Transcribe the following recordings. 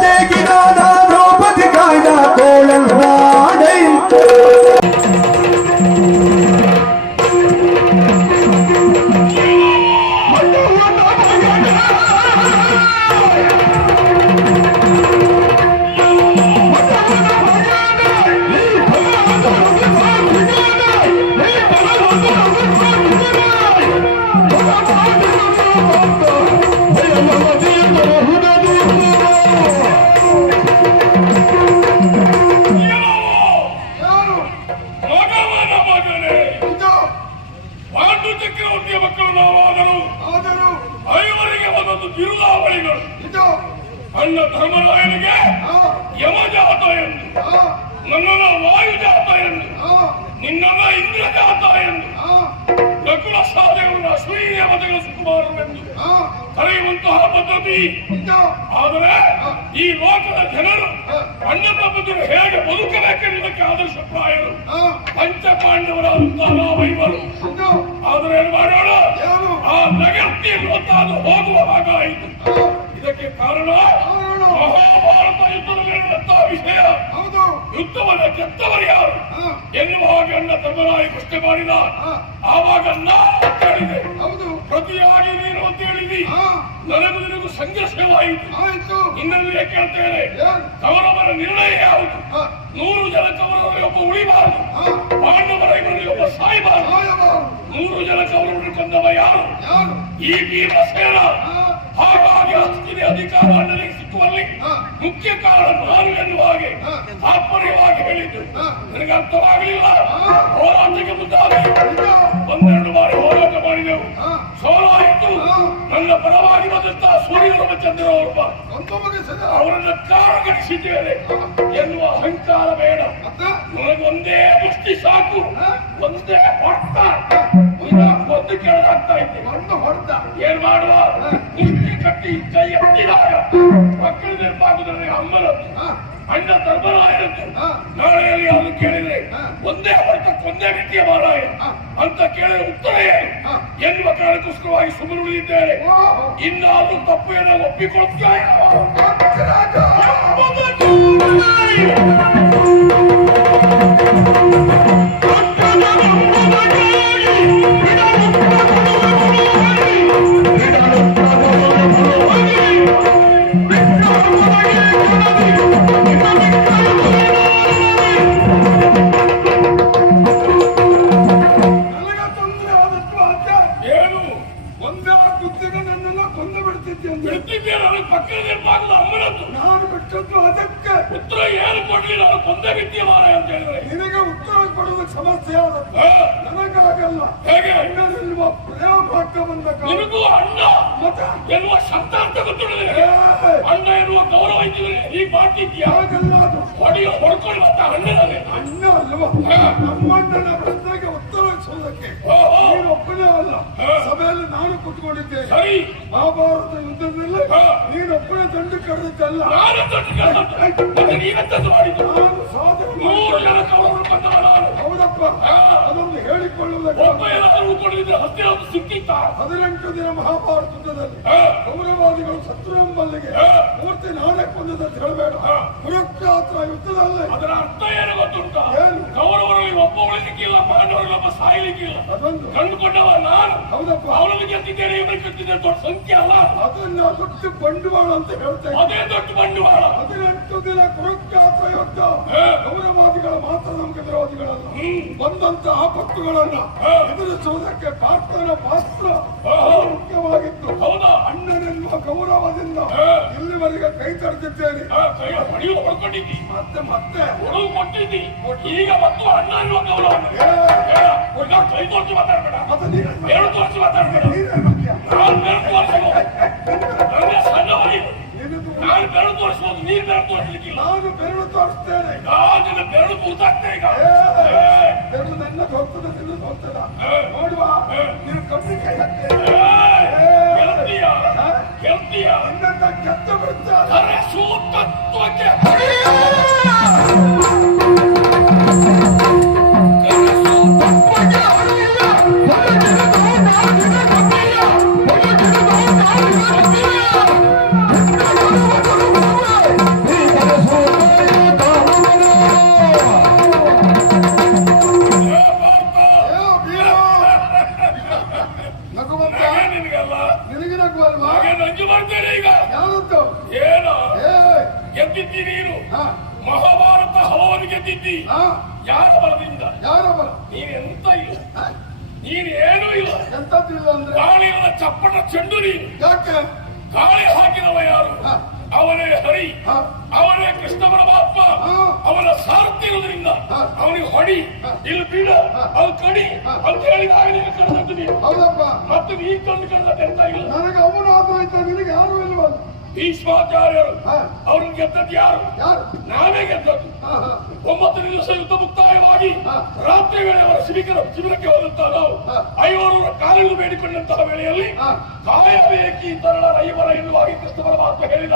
的な ನಕುಲ ಸಾಧೆಗಳನ್ನು ಅಶ್ವೀ ದೇವತೆಗಳ ಸುಕುಮಾರನೆಂದು ಆ ಕರೆಯುವಂತಹ ಪದ್ಧತಿ. ಆದರೆ ಈ ಲೋಕದ ಜನರು ಅಣ್ಣ ತಮ್ಮಂದಿರು ಹೇಗೆ ಬದುಕಬೇಕೆನ್ನುವುದಕ್ಕೆ ಆದರ್ಶಪ್ರಾಯರು ಆ ಪಂಚ ಪಾಂಡವರಾದಂತಹ ನಾವೈವರು ಇದು ಆದ್ರೆ ಏನ್ ಮಾಡೋಣ? ಆ ಪ್ರಗತಿ ಅದು ಹೋಗುವ ಭಾಗ ಆಯಿತು. ಇದಕ್ಕೆ ಕಾರಣ ಮಹಾಭಾರತ ಯುದ್ಧದಲ್ಲಿ ನಡೆದಂತಹ ವಿಷಯ. ಯುದ್ಧವನ್ನು ಗೆದ್ದವರು ಯಾರು? ಆ ಎನ್ನುವ ಹಾಗೆ ಅಣ್ಣ ಧರ್ಮರಾಯಿ ಪ್ರಶ್ನೆ ಮಾಡಿದ? ಆವಾಗ ನಾನು ಅಂತ ಹೇಳಿದೆ ಹೌದು. ಪ್ರತಿಯಾಗಿ ನೀನು ಅಂತ ಹೇಳಿದಿ. ನನಗೂ ನಿನಗೂ ಸಂಘರ್ಷವಾಯಿತು. ಇನ್ನೊಂದು ಇನ್ನೊಂದು ಕೇಳ್ತೇನೆ? ಕೌರವರ ನಿರ್ಣಯ ಯಾವುದು? ನೂರು ಜನ ಕೌರವರಿಗೆ ಒಬ್ಬ ಉಳಿಬಾರದು. ಪಾಂಡವರ ಇವರಿಗೆ ಒಬ್ಬ ಸಾಯಬಾರದು. ನೂರು ಜನ ಕೌರವರು ಕಂದವ ಯಾರು? ಈ ಭೀಮಸೇನ. ಹಾಗಾಗಿ ಹಸ್ತಿನ ಅಧಿಕಾರ ಆ ಮುಖ್ಯ ಕಾರಣ ನಾನು ಎನ್ನುವ ಹಾಗೆ. ತಾತ್ಪರ್ಯವಾಗಿ ಹೇಳಿದ್ದು. ನನಗೆ ಅರ್ಥವಾಗಲಿಲ್ಲ. ಹೋರಾಟಕ್ಕೆ ಮುಂದಾಗಿ ಒಂದೆರಡು ಬಾರಿ ಹೋರಾಟ ಮಾಡಿದೆವು. ಸೋಲಾಯಿತು. ನನ್ನ ಪರವಾಗಿ ಬಂದಂತಹ ಸೂರ್ಯ ರಾಮಚಂದ್ರ ಸ್ವಂತ ಅವರನ್ನು ಕಾರಗಳಿಸಿದ್ದೇನೆ ಎನ್ನುವ ಅಹಂಕಾರ ಬೇಡ. ನನಗೊಂದೇ ಮುಷ್ಟಿ ಸಾಕು. ಒಂದೇ ಹೊತ್ತ ಒಂದು ಒಂದು ಹೊಡೆದ. ಏನ್ ಮಾಡುವ? ಕಟ್ಟಿ ಕೈ ಎತ್ತಿದಾಗ ಮಕ್ಕಳು ಅಣ್ಣ. ನಾಳೆಯಲ್ಲಿ ಕೇಳಿದ್ರೆ ಒಂದೇ ಕೊಂದೇ ರೀತಿಯ ಮಾರಾಯ. ಅಂತ ಉತ್ತರ ಏನು? ಹಾ. ಎನ್ನುವ ಕಾರಣಕ್ಕೋಸ್ಕರವಾಗಿ ಸುಮ್ಮನೆ ಉಳಿದಿದ್ದೇನೆ. ಓ ಇನ್ನಾದ್ರೂ ತಪ್ಪು ಏನೋ ಒಪ್ಪಿಕೊಳ್ತೀಯ? ಮತ್ತೆ ಎನ್ನುವ ಶಬ್ದ ಅಂತ ಗೊತ್ತಿಡಲಿಲ್ಲ ಏ, ಅಣ್ಣ ಎನ್ನುವ ಗೌರವ ಇದ್ದಿದ್ರೆ ಈ ಮಾಡ್ತಿದ್ಯಾ ಹೊಡೆಯೋ ಹೊಡ್ಕೊಂಡು ಮತ್ತೆ ಅಣ್ಣನದೇ ಅಣ್ಣ ಅಲ್ವಾ ನಮ್ಮಣ್ಣನ ಪ್ರಶ್ನೆಗೆ ಉತ್ತರಿಸುವುದಕ್ಕೆ. ನೀನು ಒಬ್ಬನೇ ಅಲ್ಲ ಸಭೆಯಲ್ಲಿ ನಾನು ಕುತ್ಕೊಂಡಿದ್ದೆ. ಸರಿ. ಮಹಾಭಾರತ ಯುದ್ಧದಲ್ಲಿ ಹಾ. ನೀನೊಬ್ಬನೇ ದಂಡು ಕರೆದಿದ್ದಲ್ಲ. ನಾನು ಮಾಡಿದ್ದು. ನಾನು ಸಾಧನೆ ಮೂರು ಜನ ನಾನು ಹಾ. ಅದೊಂದು ಹೇಳಿಕೊಳ್ಳುವುದಕ್ಕೆ ಹತ್ತಿರ ಸಿಕ್ಕಿತ್ತ ಹದಿನೆಂಟು ದಿನ ಮಹಾಭಾರತ ಯುದ್ಧದಲ್ಲಿ ಹಾ. ಕೌರವಾದಿಗಳು ಶತ್ರು ಎಂಬಲ್ಲಿಗೆ. ಮೂರ್ತಿ ನಾನೇ ಕೊಂದದಂತ ಹೇಳಬೇಡ. ಕುರುಕ್ಷೇತ್ರ ಯುದ್ಧದಲ್ಲಿ ಅದರ ಅರ್ಥ ಏನು ಗೊತ್ತುಂಟ ಏನು? ಪಾಂಡವರಲ್ಲಿ ಒಬ್ಬ ಸಾಯಲಿಕ್ಕಿಲ್ಲ ಅದೊಂದು. ಕಂಡುಕೊಂಡವ ನಾನು. ಅವರಲ್ಲಿ ಗೆದ್ದಿದ್ದೇನೆ ಇವರು ಕಟ್ಟಿದ್ದೇನೆ ದೊಡ್ಡ ಸಂಖ್ಯೆ ಅಲ್ಲ. ಅದನ್ನ ದೊಡ್ಡ ಬಂಡವಾಳ ಅಂತ ಹೇಳ್ತೇನೆ ಅದೇ ದೊಡ್ಡ ಬಂಡವಾಳ. ಹದಿನೆಂಟು ದಿನ ಕುರುಕ್ಷೇತ್ರ ಪ್ರಯುಕ್ತ ಗೌರವಾದಿಗಳು ಮಾತ್ರ ನಮಗೆ ವಿರೋಧಿಗಳಲ್ಲ. ಬಂದಂತ ಆಪತ್ತುಗಳನ್ನ. ಎದುರಿಸುವುದಕ್ಕೆ ಪಾತ್ರನ ಪಾತ್ರ ಮುಖ್ಯವಾಗಿತ್ತು. ಹೌದಾ? ಅಣ್ಣನೆನ್ನುವ ಗೌರವದಿಂದ ಇಲ್ಲಿವರೆಗೆ ಕೈ ತಡೆದಿದ್ದೇನೆ ಹೊಡ್ಕೊಂಡಿದ್ದಿ. ಮತ್ತೆ ಮತ್ತೆ. ಕೊಟ್ಟಿದ್ದಿ ಈಗ ಮತ್ತು ಅಣ್ಣ ಕೈ ತೋರಿಸಿ ಮಾತಾಡ್ಬೇಡ. ಮತ್ತೆ ನೀನು ತೋರಿಸಿ ಮಾತಾಡ್ಬೇಡ. ಬೆರಳು ನೀನು ಬೆರಳು ತೋರಿಸ್ಲಿಕ್ಕಿಲ್ಲ. ನಾನು ಬೆರಳು ತೋರಿಸ್ತೇನೆ. ನಾನು ಬೆರಳು ಈಗ. ಬೆರಳು ನನ್ನ ಹೋಗ್ತದೆ ನಿನ್ನ ಹೋಗ್ತದ ಏ. ನೋಡುವ. ನೀನು ಕಮ್ಮಿ ಕೈ ಹಾಕ್ತೇನೆ ಗೆಲ್ತೀಯ ನಿನ್ನಂತ ಕೆತ್ತ ಬಿಡುತ್ತಾರೆ ಅರೆ! ಸೂತತ್ವಕ್ಕೆ ಹಾ. ಯಾರ ಬಲದಿಂದ? ಯಾರ ಬರ ನೀನ್ ಎಂತ ಇಲ್ಲ ನೀನೇನು ಇಲ್ಲ. ಎಂತದಿಲ್ಲ ಅಂದ್ರೆ? ಗಾಳಿಗಳ ಚಪ್ಪಟ ಚೆಂಡು ನೀನು. ಯಾಕೆ? ಗಾಳಿ ಹಾಕಿದವ ಯಾರು. ಅವನೇ ಹರಿ. ಅವನೇ ಕೃಷ್ಣ ಪರಮಾತ್ಮ. ಅವನ ಸಾರಥಿ ಇರೋದ್ರಿಂದ. ಅವನಿಗೆ ಹೊಡಿ. ಇಲ್ಲಿ ಬಿಡ. ಅಲ್ಲಿ ಕಡಿ. ಅಂತ ಹೇಳಿದಾಗ ನೀನು ಕರೆದದ್ದು ನೀನು. ಹೌದಪ್ಪ. ಮತ್ತೆ ನೀ ಕಂಡು ಕಂಡ ಎಂತ ಇಲ್ಲ. ನನಗೆ ಅವನು ಆದ್ರೂ ನಿನಗೆ ಯಾರು ಇಲ್ವಲ್ಲ? ಭೀಷ್ಮಾಚಾರ್ಯರು ಅವ್ರನ್ನ ಗೆದ್ದದ್ದು ಯಾರು? ನಾವೇ ಗೆದ್ದದ್ದು. ಒಂಬತ್ತು ದಿವಸ ಯುದ್ಧ ಮುಕ್ತಾಯವಾಗಿ. ರಾತ್ರಿ ವೇಳೆ ಅವರ ಶಿಬಿರ ಶಿಬಿರಕ್ಕೆ ಹೋದಂತಹ ನಾವು. ಐವರು ಕಾಲಿಗೆ ಬೇಡಿಕೊಂಡಂತಹ ವೇಳೆಯಲ್ಲಿ. ಕಾಯಬೇಕಿ ತರಳ ಐವರ ಎನ್ನುವಾಗಿ ಕೃಷ್ಣ ಪರಮಾತ್ಮ ಹೇಳಿದ.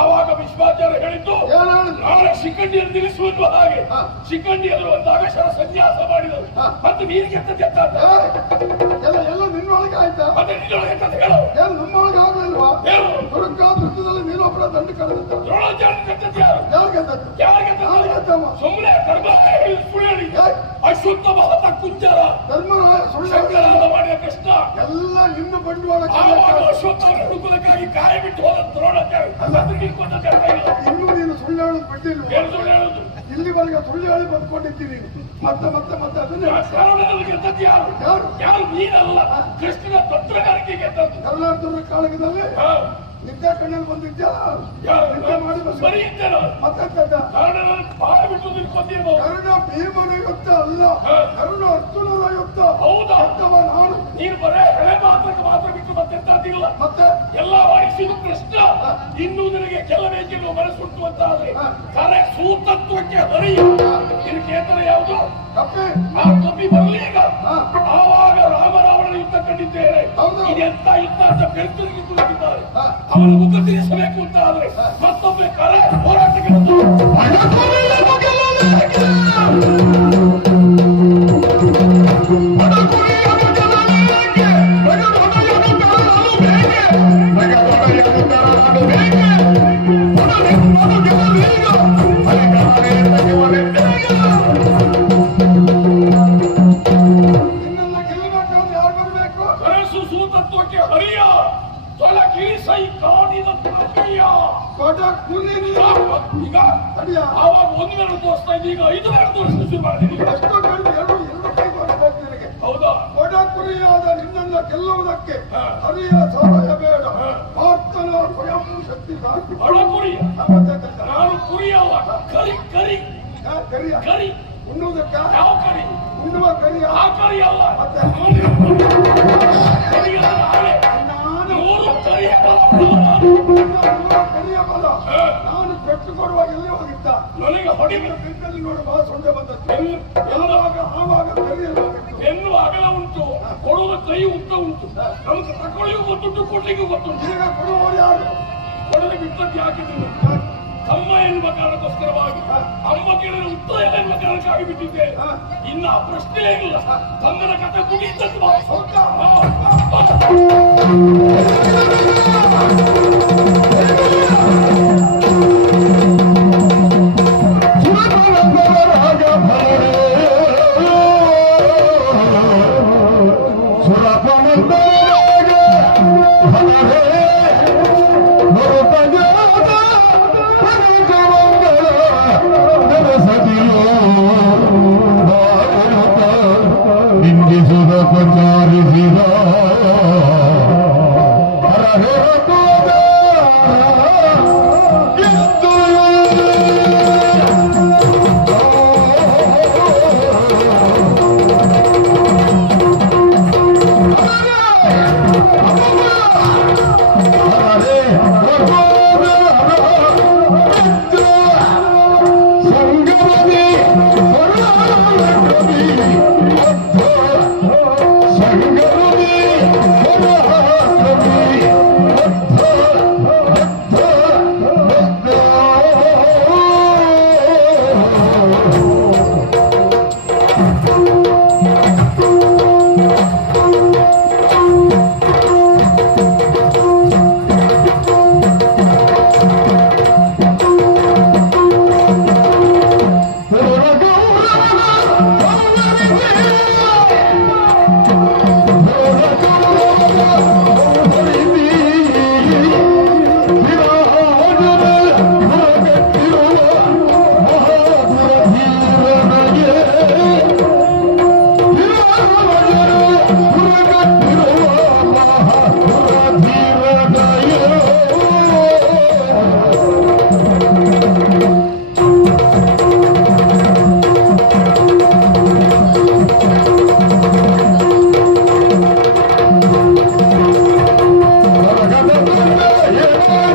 ಆವಾಗ ವಿಶ್ವಾಚಾರ್ಯ ಹೇಳಿದ್ದು ನಾಳೆ ಶಿಖಂಡಿಯನ್ನು ನಿಲ್ಲಿಸುವುದು ಹಾಗೆ. ಶಿಖಂಡಿಯಲ್ಲಿ ಒಂದು ಶರ ಸನ್ಯಾಸ ಮಾಡಿದರು. ಮತ್ತೆ ನೀರು ಗೆದ್ದದ್ದು ಎಂತ ಅಂತ? ಎಲ್ಲ ಎಲ್ಲ ನಿನ್ನೊಳಗೆ ಆಯ್ತಾ? ಮತ್ತೆ ನಿನ್ನೊಳಗೆ ಅಂತ ಹೇಳು. ನಮ್ಮೊಳಗೆ ಆಗ್ಲಿಲ್ವಾ ಹೇಳು ದುರ್ಗ ದುರ್ಗದಲ್ಲಿ ನೀನೊಬ್ಬರ ದಂಡ ಕಳೆದಿದ್ದ ದ್ರೋಣಾಚಾರ್ಯ ಗೆದ್ದದ್ದು ಯಾರು ಯಾರು ಗೆದ್ದದ್ದು ಯಾರು ಯಾರು ಗೆದ್ದದ್ದು ಗೆದ್ದವ ಸುಮ್ಮನೆ ಕರ್ಮ ಸುಳ್ಳಿ? ಅಶುದ್ಧವಾದ ಕುಂಜರ ಧರ್ಮರಾಯ ಮಾಡಿದ ಕಷ್ಟ ಎಲ್ಲ ನಿನ್ನ ಬಂಡವಾಳ ಆವಾಗ ಅಶ್ವತ್ಥಾಮ ಕಾಯಿ ಬಿಟ್ಟು ಹೋದ ಕೊಂದದ್ದು ಎಂತ ಇನ್ನು ನೀನು ಸುಳ್ಳು ಹೇಳೋದು ಬಿಟ್ಟಿಲ್ವ ಏನು ಸುಳ್ಳು ಹೇಳುದು. ಇಲ್ಲಿವರೆಗೆ ಸುಳ್ಳು ಹೇಳಿ ಬಂದ್ಕೊಂಡಿದ್ದೀನಿ ಮತ್ತೆ ಮತ್ತೆ ಮತ್ತೆ ಅದನ್ನೇ ಯಾರು? ಯಾರು? ಯಾರು? ನೀನಲ್ಲ. ಕೃಷ್ಣನ ಪತ್ರಗಾರಿಕೆಗೆ ಕರ್ನಾಟಕದ ಕಾಳಗದಲ್ಲಿ. ನಿದ್ದೆ ಕಣ್ಣಲ್ಲಿ ಯಾರು? ನಿದ್ದೆ ಮಾಡಿ ಬಾಳ ಬಿಟ್ಟು ನಿಂತ್ಕೊಂಡಿರ್ಬೋದು. ಕರುಣ ಅಲ್ಲ. ಕರುಣ ಅರ್ಜುನನ ಯುದ್ಧ. ಹೌದಾ? ಗೆದ್ದವ ನಾನು. ನೀನು ಬರೇ ಹಳೆ ಮಾತ್ರಕ್ಕೆ ಮಾತ್ರ ಬಿಟ್ಟು ಮತ್ತೆ ಎಂತಾದಿಲ್ಲ ಮತ್ತೆ? ಎಲ್ಲ ಮಾಡಿಸಿದ್ದು ಕೃಷ್ಣ. ಇನ್ನೂ ನಿನಗೆ ಗೆಲ್ಲಬೇಕೆನ್ನುವ ಮನಸ್ಸುಂಟು ಅಂತ ಆದ್ರೆ. ಕರೆ ಸೂತತ್ವಕ್ಕೆ ಹರಿ ನಿನ್ನ ಕೇತನ ಯಾವುದು? ಕಪ್ಪಿ. ಆ ಕಪ್ಪಿ ಬರಲಿ ಈಗ. ಆವಾಗ ರಾಮರಾವಣ ಯುದ್ಧ ಕಂಡಿದ್ದೇನೆ. ಹೌದು. ಇದೆಂತ ಯುದ್ಧ ಅಂತ ಬೆಳ್ತರಿಗೆ ಕುಳಿತಿದ್ದಾರೆ ಮುಖ ತಿಳಿಸಬೇಕು ಅಂತ ಆದ್ರೆ ಮತ್ತೊಮ್ಮೆ ಕರೆ ಹೋರಾಟಕ್ಕೆ ಈಗ ಆವಾಗ ಒಂದು ಮೇಲೆ ತೋರಿಸ್ತಾ ಇದ್ದ ಈಗ ಐದು ಮೇಲೆ ತೋರಿಸ್ತಾ ಶುರು ಮಾಡಿದೀನಿ ಎಷ್ಟು ಗಂಟೆ ಎರಡು ಎರಡು ಕೈ ನಿನಗೆ. ಹೌದಾ? ಕೊಡ ಕುರಿಯಾದ ನಿನ್ನನ್ನ ಗೆಲ್ಲುವುದಕ್ಕೆ. ಹರಿಯ ಸಹಾಯ ಬೇಡ. ಆರ್ತನ ಸ್ವಯಂ ಶಕ್ತಿ ಸಾಕು. ಮತ್ತೆ ನಾನು ಕುರಿಯವ ಕರಿ ಕರಿ. ಯಾ ಕರಿಯ? ಕರಿ. ಉಣ್ಣುವುದಕ್ಕ? ಯಾವ ಕರಿ? ಉಣ್ಣುವ ಕರಿಯ? ಆ ಕರಿ ಅಲ್ಲ ಮತ್ತೆ? ಕರಿಯ ನಾಳೆ ನಾನು ಕರಿಯ ನಾನು ಪೆಟ್ಟು ಕೊಡುವ ಎಲ್ಲಿ ಹೋಗಿದ್ದ? ನನಗೆ ಹೊಡಿಬೇಕು ಬಿದ್ದಲ್ಲಿ ನೋಡುವ ಸೊಂಡೆ ಬಂದದ್ದು. ಯಾವಾಗ ಆವಾಗ ಹೆಣ್ಣು ಅಗಲ ಉಂಟು. ಕೊಡುವ ಕೈ ಉದ್ದ ಉಂಟು. ನಮ್ಗೆ ತಕೊಳ್ಳಿಗೂ ಗೊತ್ತುಂಟು ಕೊಡ್ಲಿಕ್ಕೂ ಗೊತ್ತುಂಟು. ಈಗ ಕೊಡುವವರು ಯಾರು? ಕೊಡದೆ ಬಿಟ್ಟದ್ದು ಯಾಕಿದ್ರು ತಮ್ಮ ಎನ್ನುವ ಕಾರಣಕ್ಕೋಸ್ಕರವಾಗಿ. ಅಮ್ಮ ಕೇಳಿದ್ರೆ ಉತ್ತರ ಎನ್ನುವ ಕಾರಣಕ್ಕಾಗಿ ಬಿಟ್ಟಿದ್ದೆ. ಇನ್ನು ಆ ಪ್ರಶ್ನೆ ಇಲ್ಲ. ತಮ್ಮನ ಕಥೆ ಮುಗಿಯಿದ್ದದ್ದು ಬಾ. Yeah.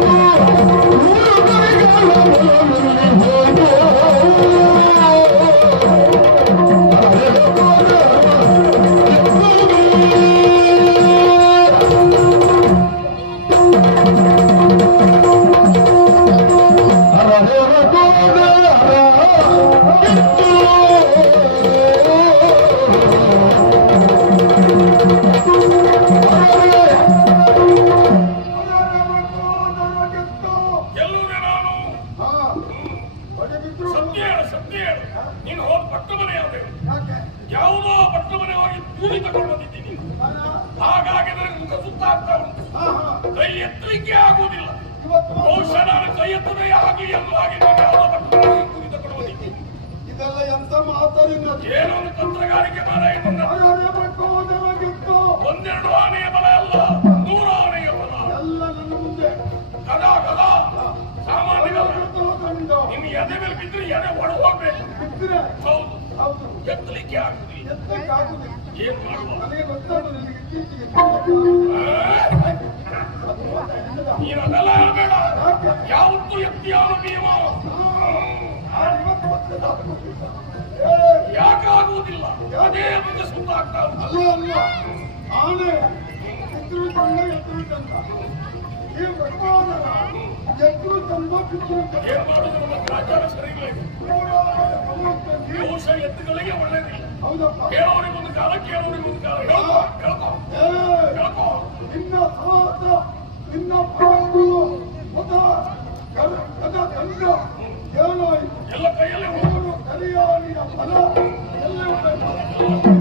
ಯಾವತ್ತೂ ಎತ್ತಿಯಾದ ಭೀಮ ಯಾಕಾಗುವುದಿಲ್ಲ ಅದೇ ಬಗ್ಗೆ ಸುತ್ತಾಗ್ತಾ ಅಲ್ಲ ಅಲ್ಲ ಆನೆ ಎತ್ತರು ತಂದ ಎತ್ತರು ತಂದ ಈ ಭಗವಾನರ ಎತ್ತರು ತಂದ ಪಿತೃ ತಂದ ಏನ್ ಮಾಡುದು ನಮ್ಮ ಗ್ರಾಚಾರ ಸರಿಬೇಕು ಬಹುಶಃ ಎತ್ತುಗಳಿಗೆ ಒಳ್ಳೇದಿಲ್ಲ ಕೇಳೋರಿಗೆ ಒಂದು ಕಾಲ ಕೇಳೋರಿಗೆ ಒಂದು ಕಾಲ. ಹೇಳ್ಕೊ ಹೇಳ್ಕೊ ನಿನ್ನ ಸಹವಾಸ ನಿನ್ನ ಪಾಂಡು ಮುದ ಕರ ಕದ ಎಲ್ಲ ಕೈಯಲ್ಲಿ. ಅವನು ಕಲಿಯಾಲಿಯ ಫಲ ಎಲ್ಲೇ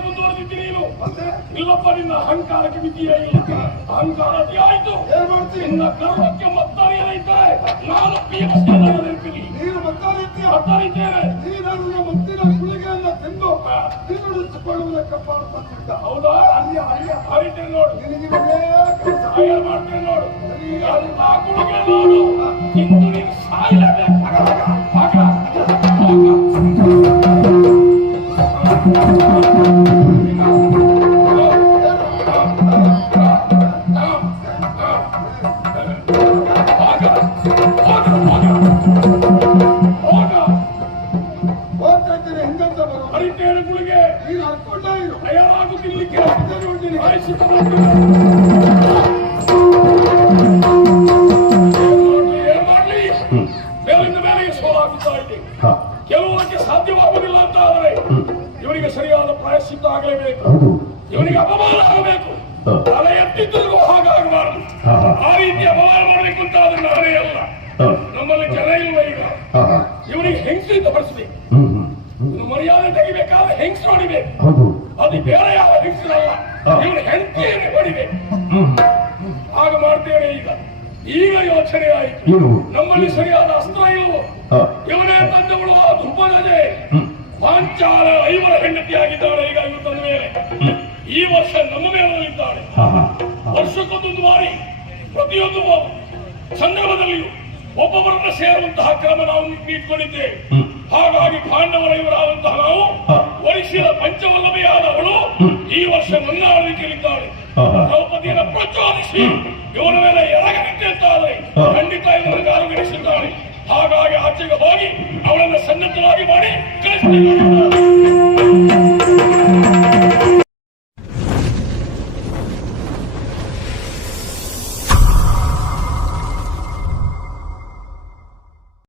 ನೀನು ಮತ್ತೆ ಇಲ್ಲಪ್ಪ ನಿನ್ನ ಅಹಂಕಾರಕ್ಕೆ ಮಿತಿಯೇ ಇಲ್ಲ. ಅಹಂಕಾರ ಅತಿ ಆಯ್ತು. ಏನ್ ಮಾಡ್ತೀನಿ ನಿನ್ನ ಗರ್ವಕ್ಕೆ ಮತ್ತಾರಿಯಲಿದ್ದಾರೆ ನಾನು ಭೀಮಸೇನ ನೆನಪಿನಿ ನೀನು ಮತ್ತಾರೀತಿಯ? ಮತ್ತಾರಿದ್ದೇನೆ. ನೀನು ಮತ್ತಿನ ಗುಳಿಗೆಯನ್ನ ತಿಂದು ತಿನ್ನುಡಿಸಿಕೊಳ್ಳುವುದಕ್ಕೆ ಪಾಲ್ಪಟ್ಟಿದ್ದ ಹೌದಾ? ಅಲ್ಲಿ ಅಲ್ಲಿ ಹರಿತೆ ನೋಡು. ನಿನಗೆ ಸಹಾಯ ಮಾಡ್ತೇನೆ ನೋಡು. ಅಂತ ಗುಳಿಗೆ ನೋಡು. ಇಂದು ನೀನು ಸಾಯಲೇಬೇಕು. ಮೇಲಿಂದ ಮೇಲೆಗೆ ಸೋಲಾಗುತ್ತಾ ಇದೆ ಕೆಲವರಿಗೆ ಸಾಧ್ಯವಾಗುವುದಿಲ್ಲ ಅಂತ ಆದರೆ ಇವನಿಗೆ ಸರಿಯಾದ ಪ್ರಾಯಶ್ಚಿತ್ತ ಆಗಲೇಬೇಕು ಇವನಿಗೆ ಅಪಮಾನ ಆಗಬೇಕು ತಲೆ ಎತ್ತಿದ್ದರೂ ಹಾಗಾಗಬಾರದು ಆ ರೀತಿ ಅಪಮಾನ ಮಾಡಬೇಕು ಅಂತ ಆದ್ರೆ ನಾನೇ ಅಲ್ಲ ನಮ್ಮಲ್ಲಿ ಜನ ಇಲ್ಲ ಈಗ ಇವನಿಗೆ ಹೆಂಗಸರಿಂದ ಬಳಸಬೇಕು ಮರ್ಯಾದೆ ತೆಗಿಬೇಕಾದ್ರೆ ಹೆಂಗಸ್ ಹೊಡಿಬೇಕು. ಹೌದು. ಅದು ಬೇರೆ ಯಾವ ಹೆಂಗಸರಲ್ಲ ಇವನು ಹೆಂಡತಿಯನ್ನು ಹೊಡಿಬೇಕು ಹಾಗೆ ಮಾಡ್ತೇನೆ ಈಗ. ಈಗ ಯೋಚನೆ ಆಯಿತು. ನಮ್ಮಲ್ಲಿ ಸರಿಯಾದ ಅಸ್ತ್ರ ಹ. ಇವನೇ ತಂದವಳು ಆ ಧ್ರುಪದಜೆ ಪಾಂಚಾಲ ಐವರ ಹೆಂಡತಿಯಾಗಿದ್ದಾಳೆ ಈಗ ಇವರು ತಂದ ಮೇಲೆ. ಈ ವರ್ಷ ನಮ್ಮ ಮೇಲಿದ್ದಾಳೆ ವರ್ಷಕ್ಕೊಂದೊಂದು ಬಾರಿ ಪ್ರತಿಯೊಂದು ಸಂದರ್ಭದಲ್ಲಿಯೂ ಒಬ್ಬೊಬ್ಬರನ್ನ ಸೇರುವಂತಹ ಕ್ರಮ ನಾವು ಇಟ್ಕೊಂಡಿದ್ದೇವೆ. ಹಾಗಾಗಿ ಪಾಂಡವರ ಇವರಾದಂತಹ ನಾವು. ವರಿಷ್ಠರ ಪಂಚವಲ್ಲಭೆಯಾದವಳು ಈ ವರ್ಷ ನನ್ನ ಆಳ್ವಿಕೆಯಲ್ಲಿದ್ದಾಳೆ. ದ್ರೌಪದಿಯನ್ನು ಪ್ರಚೋದಿಸಿ ಇವರ ಮೇಲೆ ಎರಗನಿಟ್ಟೆ ಅಂತಾದರೆ ಹ. ಖಂಡಿತ ಇವರನ್ನು ಹಾಗಾಗಿ ಆಚೆಗೆ ಹೋಗಿ ಅವಳನ್ನು ಸನ್ನದ್ಧರಾಗಿ ಮಾಡಿ ಕಳಿಸ್ತೇನೆ